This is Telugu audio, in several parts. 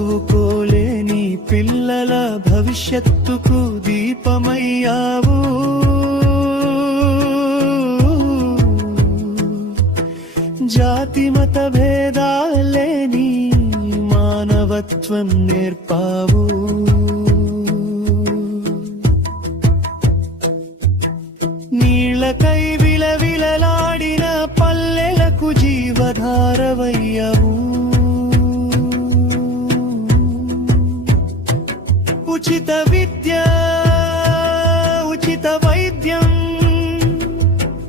చదువుకోలేని పిల్లల భవిష్యత్తుకు దీపమయ్యావు. జాతి మత భేదాలేని మానవత్వం నేర్పావు. నీళ్ళకై విలవిలలాడిన పల్లెలకు జీవధారవయ్యవు. ఉచిత విద్య ఉచిత వైద్యం.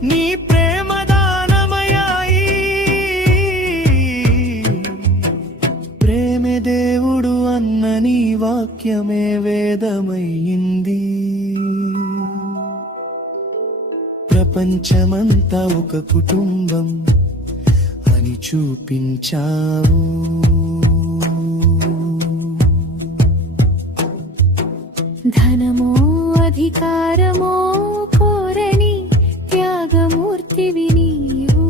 నీ ప్రేమ దానమయాయి ప్రేమే దేవుడు అన్న నీ వాక్యమే వేదమయ్యింది. ప్రపంచమంతా ఒక కుటుంబం అని చూపించావు. అధికారమో కోరని త్యాగమూర్తివి నీవు.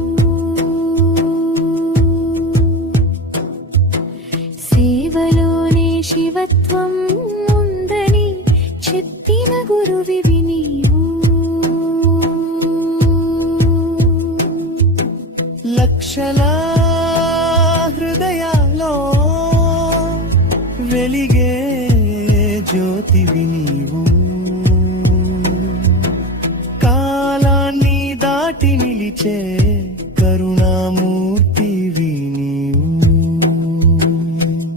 సేవలోనే శివత్వం ఉందని చెప్పిన గురువివి నీవు. లక్షల హృదయాలో వెలిగే జ్యోతివి నీవు. దాటి నిలిచే కరుణామూర్తివి నీవు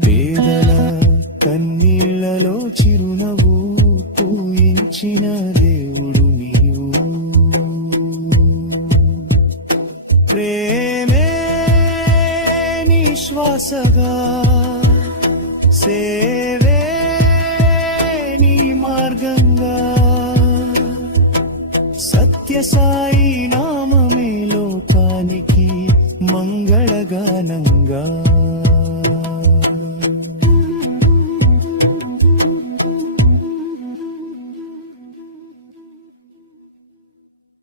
పేదల కన్నీళ్ళలో చిరునవ్వు పూయించిన దేవుడు నీవు. ప్రేమే శ్వాసగా సేవే నీ మార్గంగా సత్య సాయి